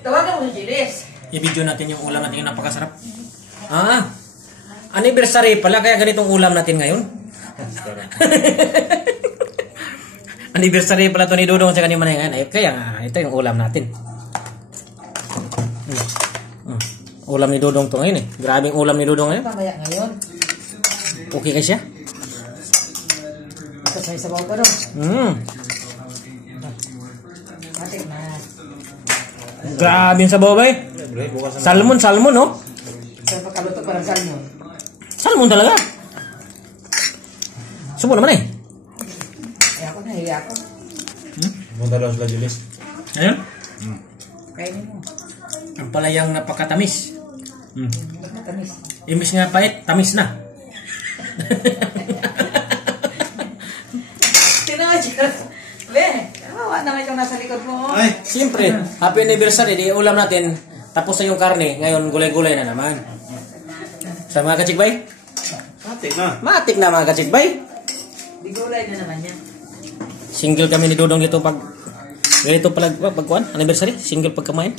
Tawagan mo si Jilis. I-video natin yung ulam natin yung napakasarap. Anniversary pala kaya ganitong ulam natin ngayon. Anniversary pala to ni Dudong sa kanina ngayon. Kaya nga, ito yung ulam natin. Ulam ni Dudong to ngayon eh. Grabing ulam ni Dudong ngayon. Mamaya ngayon. Okay kay siya? Ito sa isabaw pa rin. Matik na. Grabe yung sabaw ba eh. Salmon no? Sa pagkaluto parang salmon. Salmon talaga. Subo naman eh. Nahiya ako. Punta daw sila Julis. Ayun? Kainin mo. Ang palayang napakatamis. Tamis. Imbis nga pait, tamis na. Tinawa dyan. Be, kawawa naman yung nasa likod mo. Ay! Siyempre, happy anniversary. Di ulam natin. Tapos na yung karne. Ngayon, gulay-gulay na naman. Sa mga kachikbay? Matik na. Matik na mga kachikbay. Di gulay na naman yan. Single kami ni Dudong dito pag ganito pala pagkuan anniversary, single pagkamain.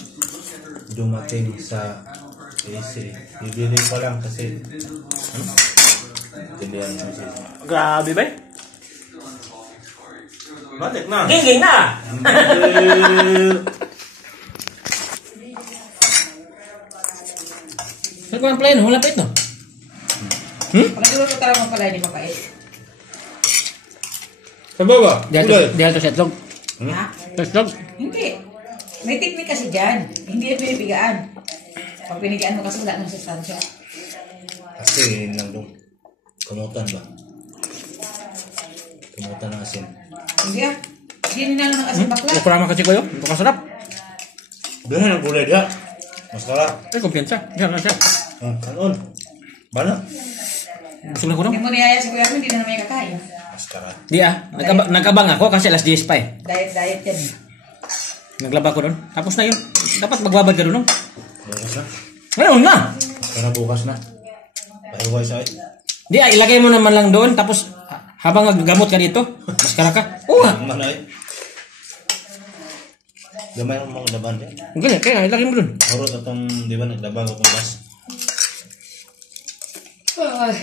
Dumating sa AC. Bibili ko lang kasi pilihan mo siya. Grabe ba? Matik na. Ginging na. Ano ko ang plano? Wala pa ito. Pag nagluto talaga mo pala, hindi mapait. Sa baba. Dahil to sa itlog. Ha? Sa itlog. Hindi. May technique kasi dyan. Hindi yan pinipigaan. Pag pinigaan mo kasi wala ng sustansya. Kasi nandun. Kumutan ba? Kumutan ng asin. Hindi ah. Hindi nila ng asin bakla. Kurang kasi ko yun. Ito kasarap. Bihan ang gulay dia. Masarap. Kumpiyansa. Diyan na siya. Kanon. Bana. Gusto na ko Yung mo niyaya si Kuya Armin, hindi na naman yung kakain. Maskara. Di nagabang ako kasi alas 10 pa eh. Diet yan. Naglaba ko doon. Tapos na yun. Dapat magbabad ka doon. Bukas na. Ngayon na. Para bukas na. Pahiway sa Di ilagay mo naman lang doon. Tapos habang naggamot ka dito, maskara ka. Oo nga. Mana eh. Gamay ang mga laban niya. Ganyan, kaya ilagay mo doon. Urot atong, di ba, naglabang akong gas. Ay.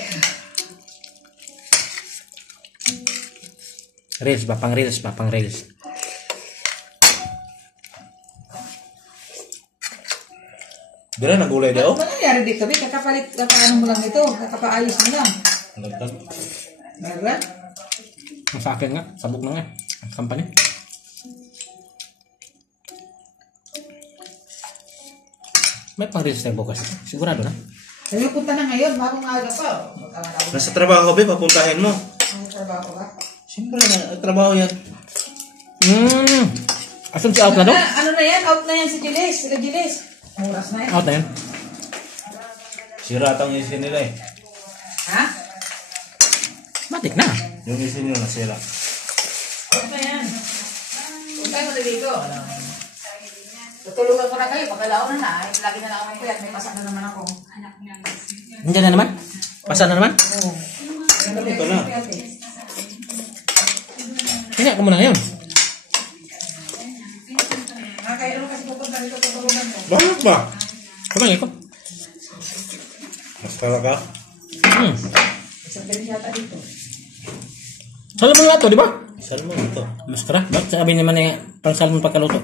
Reels ba? Pang reels ba? Pang reels. Dira na gulay daw. Ano nangyari dito? Be? Kakapalit, kakaano mo lang ito. Kakapaayos mo lang. Ang dagdag. Diba? Ang sa akin nga. Sabog na nga. Ang company. May pang reels tayo bukas. Sigurado na. Sabi ko, punta na ngayon. Bagong aga pa. Nasa trabaho ba, papuntahin mo. Ang trabaho ba? Siyempre na, trabaho yan. Asan si out na daw? Ano na yan? Out na yan si Jilis. Sila Jilis. Oras na yan. Out na yan. Sira atang isin nila eh. Ha? Matik na. Yung isin nyo nasira. Out na yan. Punta mo na dito. Tutulungan ko na kayo. Pagkalaon na na. Lagi na lang ako at may pasak na naman ako. Nandiyan na naman? Pasan na naman? Oo. Ito na. Kaya ka muna ngayon. Kaya kasi pupunta dito tutulungan ko. Bakit ba? Kumang ko. Maskara ka? Isang pilis yata dito. Salmon nga to, di ba? Salmon ito. Maskara. Bakit sabi naman eh, pang salmon pagkaluto?